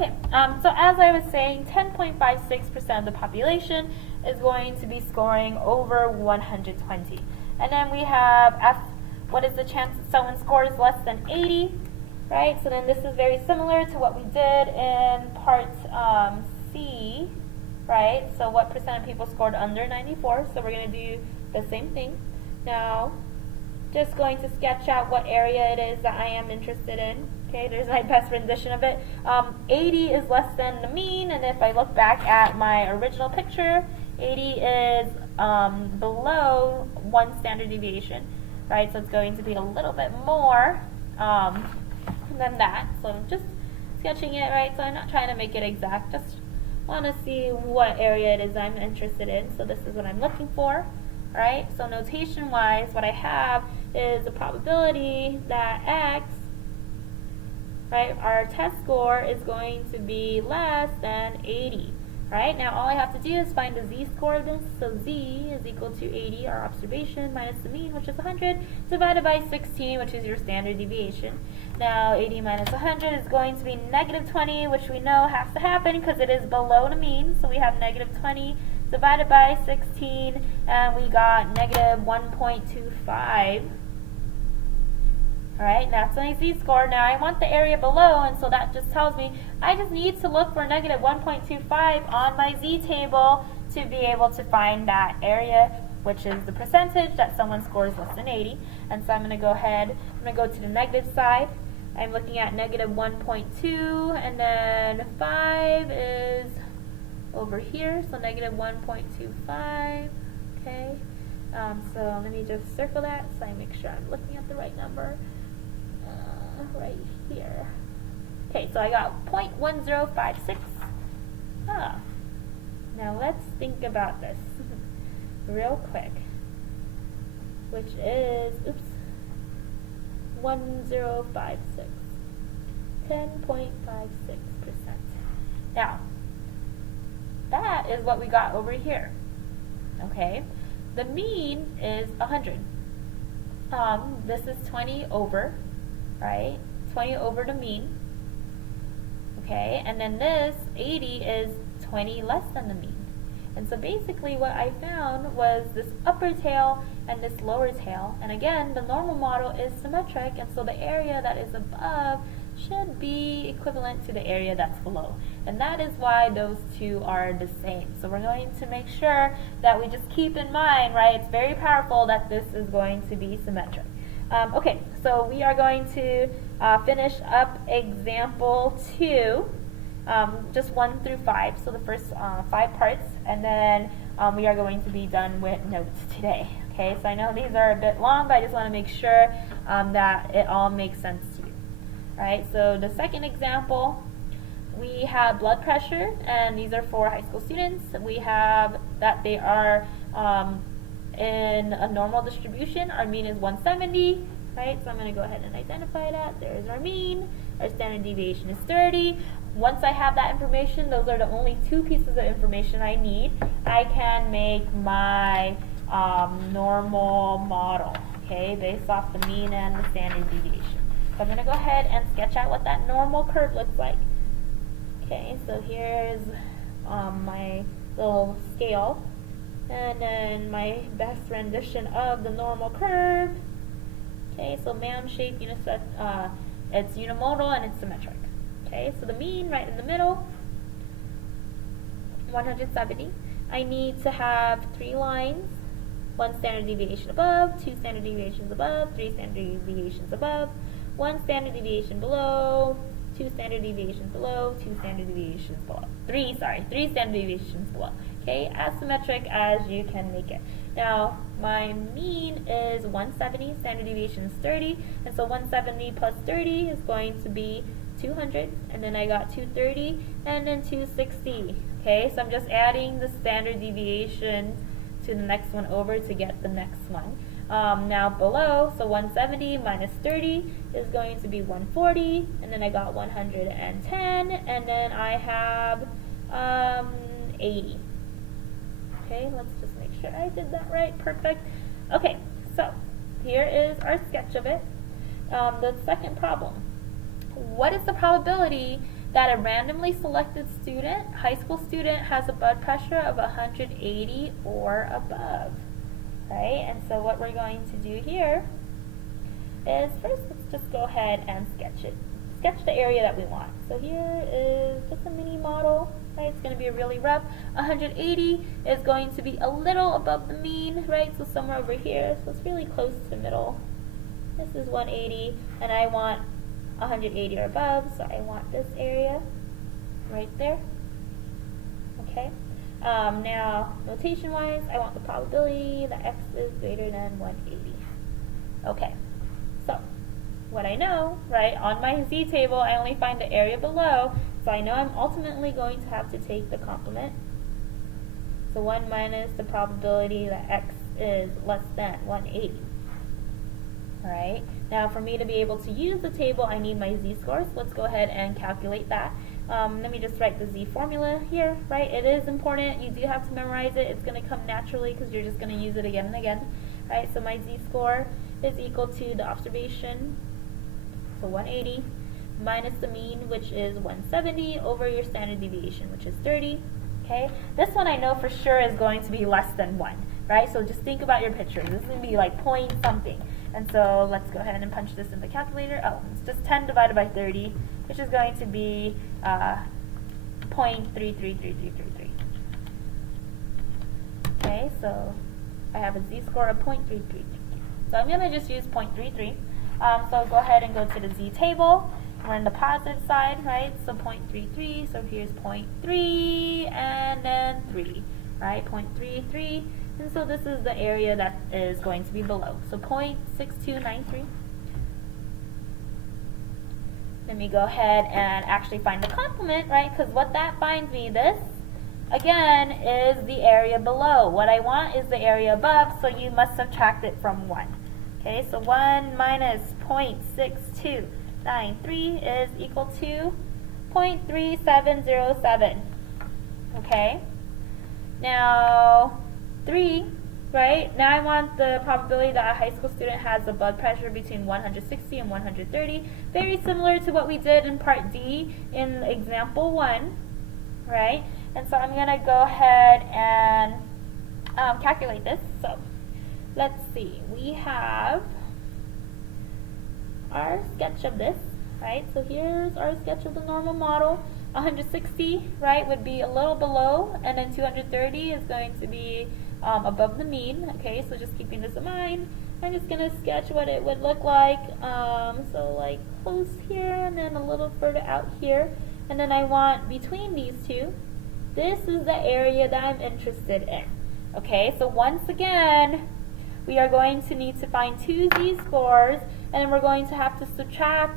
Okay, so as I was saying, 10.56% of the population is going to be scoring over 120. And then we have F, what is the chance that someone scores less than 80, right? So then this is very similar to what we did in part C, right? So what percent of people scored under 94? So we're going to do the same thing. Now, just going to sketch out what area it is that I am interested in. Okay, there's my best rendition of it. 80 is less than the mean, and if I look back at my original picture, 80 is below 1 standard deviation, right? So it's going to be a little bit more than that. So I'm just sketching it, right? So I'm not trying to make it exact, just want to see what area it is I'm interested in. So this is what I'm looking for, right? So notation-wise, what I have is the probability that X, right, our test score is going to be less than 80, right? Now all I have to do is find the z-score of this. So z is equal to 80, our observation, minus the mean, which is 100, divided by 16, which is your standard deviation. Now 80 minus 100 is going to be negative 20, which we know has to happen because it is below the mean. So we have negative 20 divided by 16, and we got negative 1.25. Alright, that's my z-score. Now I want the area below, and so that just tells me I just need to look for negative 1.25 on my z-table to be able to find that area, which is the percentage that someone scores less than 80. And so I'm going to go ahead, I'm going to go to the negative side. I'm looking at negative 1.2, and then 5 is over here, so negative 1.25. Okay, so let me just circle that so I make sure I'm looking at the right number. Right here. Okay, so I got 0.1056. Now let's think about this real quick, which is, 1056. 10.56%. Now, that is what we got over here. Okay, the mean is 100. This is 20 over, right? 20 over the mean. Okay, and then this 80 is 20 less than the mean. And so basically what I found was this upper tail and this lower tail. And again, the normal model is symmetric, and so the area that is above should be equivalent to the area that's below. And that is why those two are the same. So we're going to make sure that we just keep in mind, right, it's very powerful that this is going to be symmetric. Okay, so we are going to finish up example 2, just 1 through 5, so the first 5 parts, and then we are going to be done with notes today. Okay, so I know these are a bit long, but I just want to make sure that it all makes sense to you. Alright, so the second example, we have blood pressure, and these are for high school students. We have that they are in a normal distribution. Our mean is 170, right? So I'm going to go ahead and identify that. There's our mean. Our standard deviation is 30. Once I have that information, those are the only 2 pieces of information I need. I can make my normal model, okay, based off the mean and the standard deviation. So I'm going to go ahead and sketch out what that normal curve looks like. Okay, so here's my little scale. And then my best rendition of the normal curve. Okay, so MAM shape, it's unimodal and it's symmetric. Okay, so the mean right in the middle, 170. I need to have 3 lines, 1 standard deviation above, 2 standard deviations above, 3 standard deviations above, 1 standard deviation below, 2 standard deviations below, 2 standard deviations below. 3 standard deviations below. Okay, as symmetric as you can make it. Now, my mean is 170, standard deviation is 30, and so 170 plus 30 is going to be 200, and then I got 230, and then 260. Okay, so I'm just adding the standard deviation to the next one over to get the next one. Now below, so 170 minus 30 is going to be 140, and then I got 110, and then I have 80. Okay, let's just make sure I did that right. Perfect. Okay, so here is our sketch of it. The second problem. What is the probability that a randomly selected student, high school student, has a blood pressure of 180 or above, right? And so what we're going to do here is first let's just go ahead and sketch it. Sketch the area that we want. So here is just a mini model, right? It's going to be really rough. 180 is going to be a little above the mean, right? So somewhere over here, so it's really close to the middle. This is 180, and I want 180 or above, so I want this area right there. Okay. Now, notation-wise, I want the probability that x is greater than 180. Okay. So, what I know, right, on my z table, I only find the area below, so I know I'm ultimately going to have to take the complement. So 1 minus the probability that x is less than 180. Alright, now for me to be able to use the table, I need my z-score, so let's go ahead and calculate that. Let me just write the z formula here, right? It is important, you do have to memorize it, it's going to come naturally because you're just going to use it again and again. Right, so my z-score is equal to the observation, so 180, minus the mean, which is 170, over your standard deviation, which is 30. Okay, this one I know for sure is going to be less than 1, right? So just think about your picture. This is going to be like point something. And so let's go ahead and punch this in the calculator. Oh, it's just 10 divided by 30, which is going to be 0.333333. Okay, so I have a z-score of 0.333. So I'm going to just use 0.33. So go ahead and go to the z table. We're in the positive side, right? So 0.33, so here's 0.3 and then 3, right? 0.33, and so this is the area that is going to be below. So 0.6293. Let me go ahead and actually find the complement, right? Because what that finds me, this, again, is the area below. What I want is the area above, so you must subtract it from 1. Okay, so 1 minus 0.6293 is equal to 0.3707. Okay, now 3, right? Now I want the probability that a high school student has a blood pressure between 160 and 130. Very similar to what we did in Part D in example 1, right? And so I'm going to go ahead and calculate this. So let's see. We have our sketch of this, right? So here's our sketch of the normal model. 160, right, would be a little below, and then 230 is going to be above the mean. Okay, so just keeping this in mind, I'm just going to sketch what it would look like. So like close here and then a little further out here. And then I want between these two, this is the area that I'm interested in. Okay, so once again, we are going to need to find two z-scores, and then we're going to have to subtract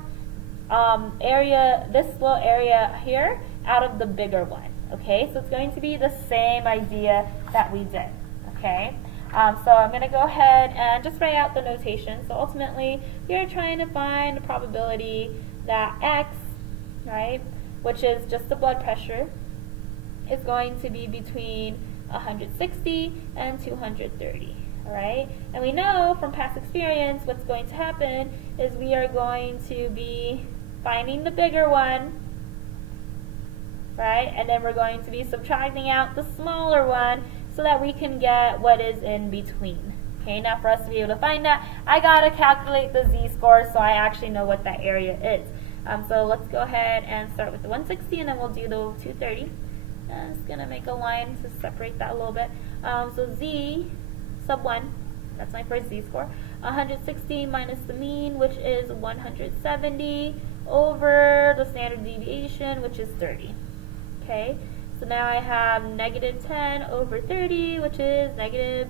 this little area here out of the bigger one. Okay, so it's going to be the same idea that we did. Okay, so I'm going to go ahead and just write out the notation. So ultimately, we are trying to find the probability that x, right, which is just the blood pressure, is going to be between 160 and 230. Alright, and we know from past experience what's going to happen is we are going to be finding the bigger one, right, and then we're going to be subtracting out the smaller one so that we can get what is in between. Okay, now for us to be able to find that, I gotta calculate the z-score so I actually know what that area is. So let's go ahead and start with the 160, and then we'll do the 230. I'm just gonna make a line to separate that a little bit. So z sub 1, that's my first z-score, 160 minus the mean, which is 170, over the standard deviation, which is 30. Okay, so now I have negative 10 over 30, which is negative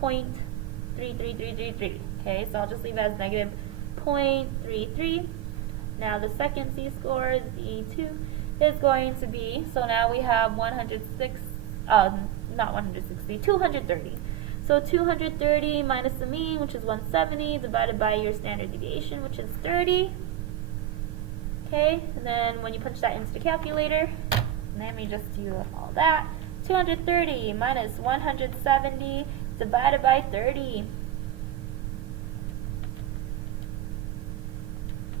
0.33333. Okay, so I'll just leave it as negative 0.33. Now the second z-score, z2, is going to be, so now we have 230. So 230 minus the mean, which is 170, divided by your standard deviation, which is 30. Okay, and then when you punch that into the calculator, let me just do all that. 230 minus 170 divided by 30.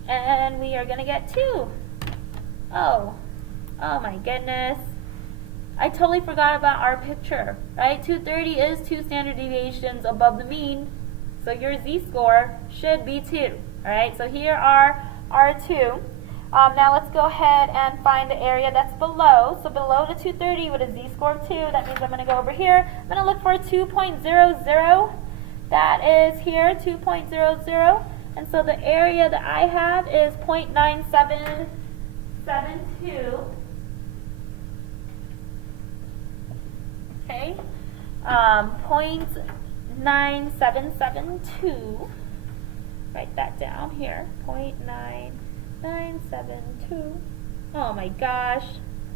And we are going to get 2. Oh my goodness. I totally forgot about our picture, right? 230 is 2 standard deviations above the mean, so your z-score should be 2, all right? So here are our 2. Now let's go ahead and find the area that's below. So below the 230 with a z-score of 2, that means I'm going to go over here. I'm going to look for 2.00. That is here, 2.00. And so the area that I have is 0.9772. Okay, 0.9772. Write that down here, 0.9972. Oh my gosh,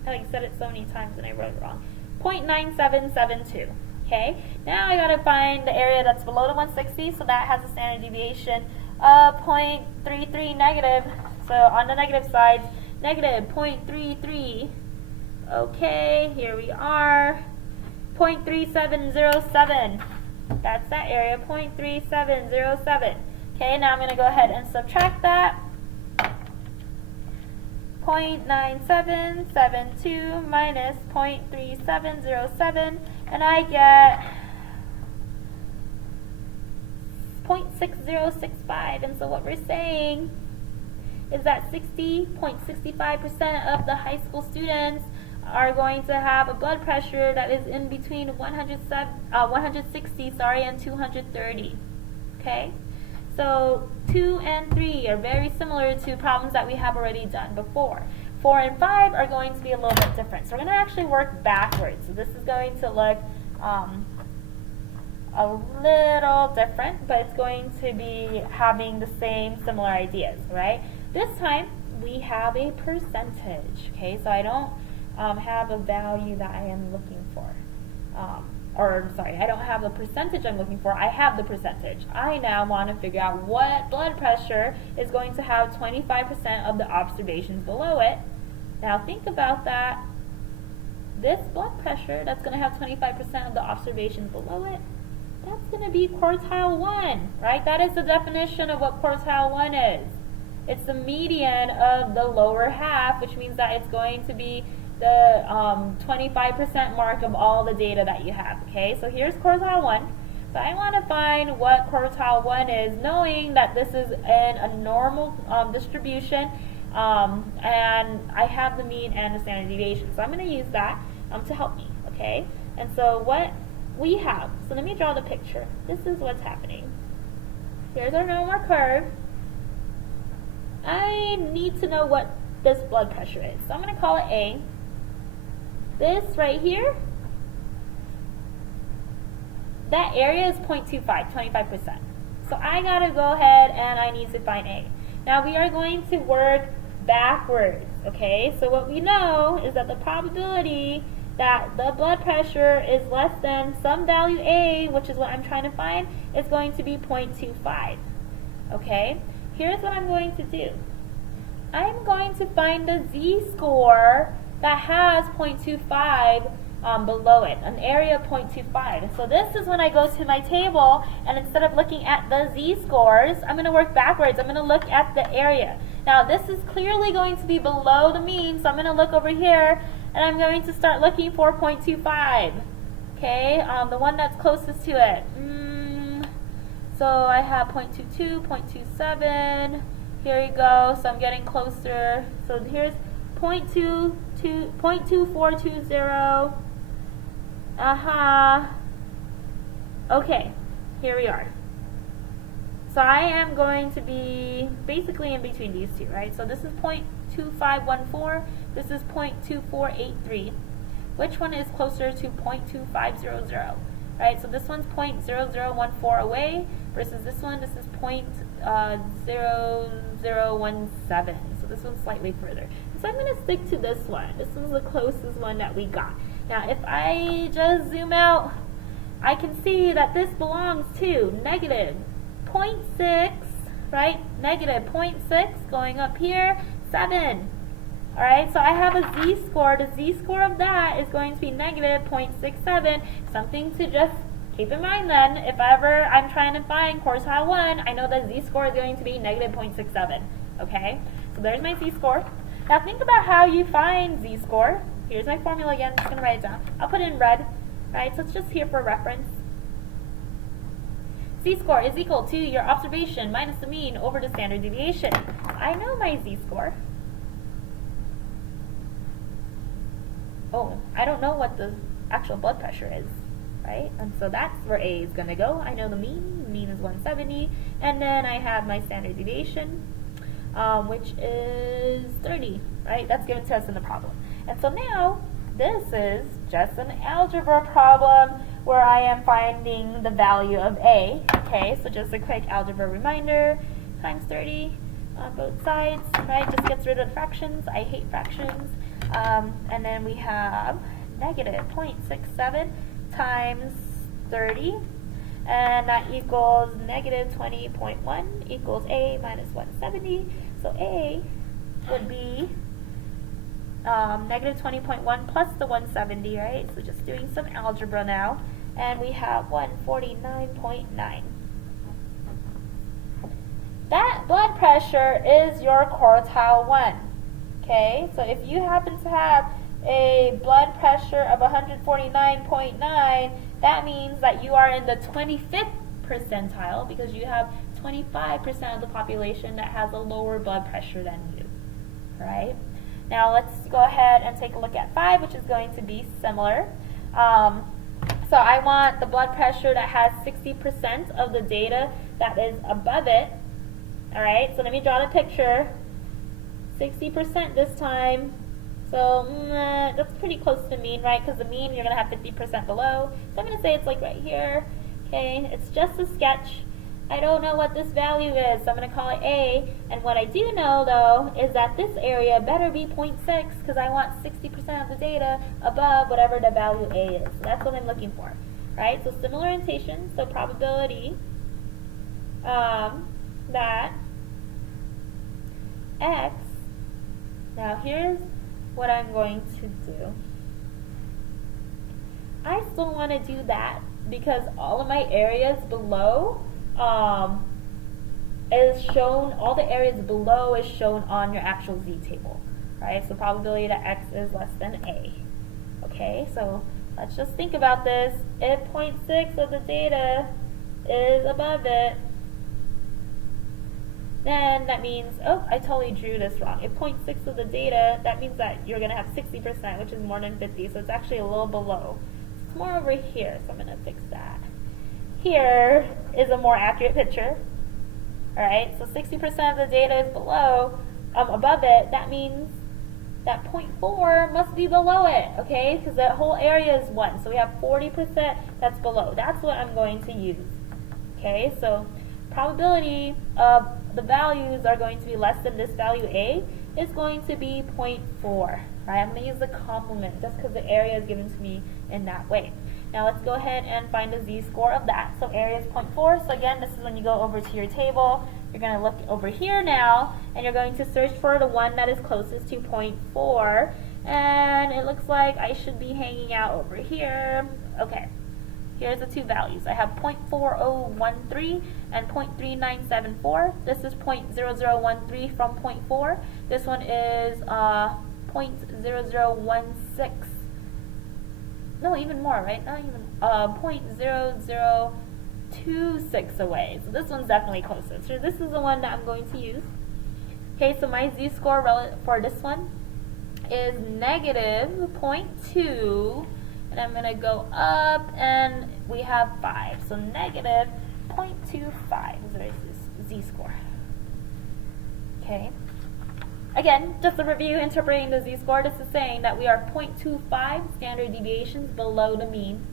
I said it so many times and I wrote it wrong. 0.9772. Okay, now I gotta find the area that's below the 160, so that has a standard deviation of 0.33 negative. So on the negative side, negative 0.33. Okay, here we are. 0.3707. That's that area, 0.3707. Okay, now I'm going to go ahead and subtract that. 0.9772 minus 0.3707, and I get 0.6065. And so what we're saying is that 60.65% of the high school students are going to have a blood pressure that is in between 160 and 230. Okay? So 2 and 3 are very similar to problems that we have already done before. 4 and 5 are going to be a little bit different. So we're going to actually work backwards. So this is going to look a little different, but it's going to be having the same similar ideas, right? This time we have a percentage. Okay, so I don't have a value that I am looking for. I don't have a percentage I'm looking for. I have the percentage. I now want to figure out what blood pressure is going to have 25% of the observations below it. Now think about that. This blood pressure that's going to have 25% of the observations below it, that's going to be quartile 1, right? That is the definition of what quartile 1 is. It's the median of the lower half, which means that it's going to be the 25% mark of all the data that you have. Okay, so here's quartile 1. So I want to find what quartile 1 is, knowing that this is in a normal distribution, and I have the mean and the standard deviation. So I'm going to use that to help me. Okay, and so what we have, so let me draw the picture. This is what's happening. Here's our normal curve. I need to know what this blood pressure is. So I'm going to call it A. This right here, that area is 0.25, 25%. So I got to go ahead and I need to find A. Now we are going to work backwards, okay? So what we know is that the probability that the blood pressure is less than some value A, which is what I'm trying to find, is going to be 0.25, okay? Here's what I'm going to do. I'm going to find the z-score that has 0.25 below it, an area of 0.25. So this is when I go to my table, and instead of looking at the z-scores, I'm going to work backwards. I'm going to look at the area. Now this is clearly going to be below the mean, so I'm going to look over here, and I'm going to start looking for 0.25. Okay, the one that's closest to it. So I have 0.22, 0.27. Here you go. So I'm getting closer. So here's 0.2420. Okay, here we are. So I am going to be basically in between these two, right? So this is 0.2514. This is 0.2483. Which one is closer to 0.2500? Right, so this one's 0.0014 away versus this one. This is 0.0017. So this one's slightly further. So I'm going to stick to this one. This one's the closest one that we got. Now, if I just zoom out, I can see that this belongs to negative 0.6, right? Negative 0.6 going up here, 7. All right, so I have a z-score. The z-score of that is going to be negative 0.67. Something to just keep in mind then. If ever I'm trying to find quartile 1, I know the z-score is going to be negative 0.67. Okay, so there's my z-score. Now think about how you find z-score. Here's my formula again. I'm just going to write it down. I'll put it in red. Right, so it's just here for reference. Z-score is equal to your observation minus the mean over the standard deviation. I know my z-score. Oh, I don't know what the actual blood pressure is, right? And so that's where A is going to go. I know the mean. The mean is 170. And then I have my standard deviation, which is 30, right? That's given to us in the problem. And so now, this is just an algebra problem where I am finding the value of A. Okay, so just a quick algebra reminder, times 30 on both sides, right? Just gets rid of the fractions. I hate fractions. And then we have negative 0.67 times 30, and that equals negative 20.1 equals A minus 170. So A would be negative 20.1 plus the 170, right? So just doing some algebra now, and we have 149.9. That blood pressure is your quartile 1. Okay, so if you happen to have a blood pressure of 149.9, that means that you are in the 25th percentile because you have 25% of the population that has a lower blood pressure than you, right? Now let's go ahead and take a look at 5, which is going to be similar. So I want the blood pressure that has 60% of the data that is above it. All right, so let me draw the picture. 60% this time. So that's pretty close to the mean, right? Because the mean, you're going to have 50% below. So I'm going to say it's like right here. Okay, it's just a sketch. I don't know what this value is, so I'm going to call it A. And what I do know, though, is that this area better be 0.6 because I want 60% of the data above whatever the value A is. So that's what I'm looking for, right? So similar orientation, so probability that X, now here's what I'm going to do. I still want to do that because all of my areas below is shown, all the areas below is shown on your actual Z table, right? So probability that X is less than A. Okay, so let's just think about this. If 0.6 of the data is above it, then that means, oh, I totally drew this wrong. If 0.6 of the data, that means that you're going to have 60%, which is more than 50, so it's actually a little below. It's more over here, so I'm going to fix that. Here is a more accurate picture. All right, so 60% of the data is below, above it. That means that 0.4 must be below it, okay? Because the whole area is 1, so we have 40% that's below. That's what I'm going to use, okay? So probability of the values are going to be less than this value A is going to be 0.4, right? I'm going to use the complement just because the area is given to me in that way. Now let's go ahead and find the z-score of that. So area is 0.4. So again, this is when you go over to your table. You're going to look over here now, and you're going to search for the one that is closest to 0.4. And it looks like I should be hanging out over here. Okay. Here's the two values. I have 0.4013 and 0.3974. This is 0.0013 from 0.4. This one is 0.0016. No, even more, right? Not even 0.0026 away. So this one's definitely closest. So this is the one that I'm going to use. Okay, so my z-score for this one is negative 0.2. And I'm going to go up, and we have 5. So negative 0.25 is our z-score. Okay. Again, just a review, interpreting the z-score. This is saying that we are 0.25 standard deviations below the mean.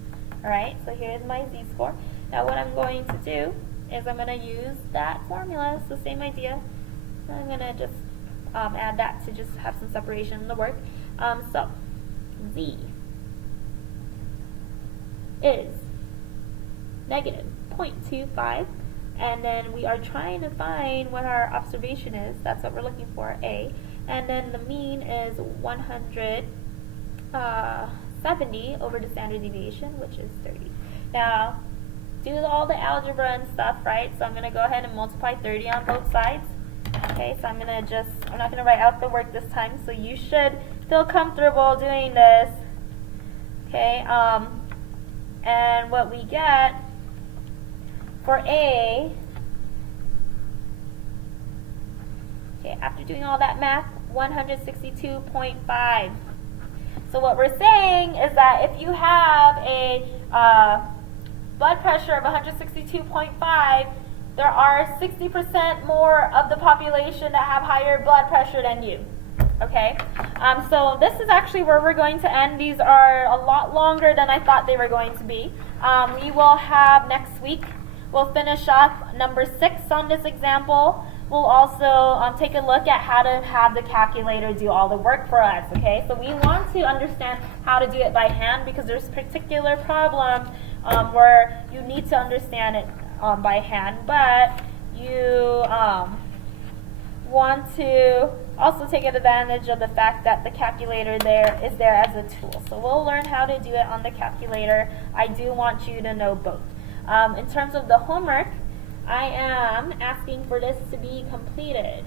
All right, so here's my z-score. Now what I'm going to do is I'm going to use that formula. It's the same idea. I'm going to just add that to just have some separation in the work. So z is negative 0.25, and then we are trying to find what our observation is. That's what we're looking for, A. And then the mean is 170 over the standard deviation, which is 30. Now, do all the algebra and stuff, right? So I'm going to go ahead and multiply 30 on both sides. Okay, so I'm not gonna write out the work this time, so you should feel comfortable doing this. Okay, and what we get for A, okay, after doing all that math, 162.5. So what we're saying is that if you have a blood pressure of 162.5, there are 60% more of the population that have higher blood pressure than you. Okay, so this is actually where we're going to end. These are a lot longer than I thought they were going to be. We will have next week, we'll finish off number 6 on this example. We'll also take a look at how to have the calculator do all the work for us. Okay, so we want to understand how to do it by hand because there's particular problem where you need to understand it by hand, but you want to also take advantage of the fact that the calculator is there as a tool. So we'll learn how to do it on the calculator. I do want you to know both. In terms of the homework, I am asking for this to be completed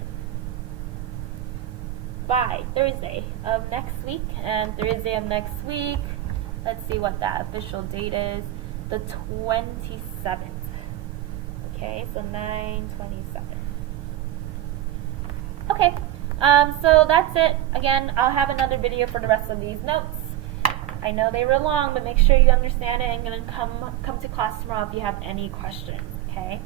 by Thursday of next week, and Thursday of next week, let's see what that official date is, the 27th. Okay, so 9/27. Okay, so that's it. Again, I'll have another video for the rest of these notes. I know they were long, but make sure you understand it and come to class tomorrow if you have any questions, okay?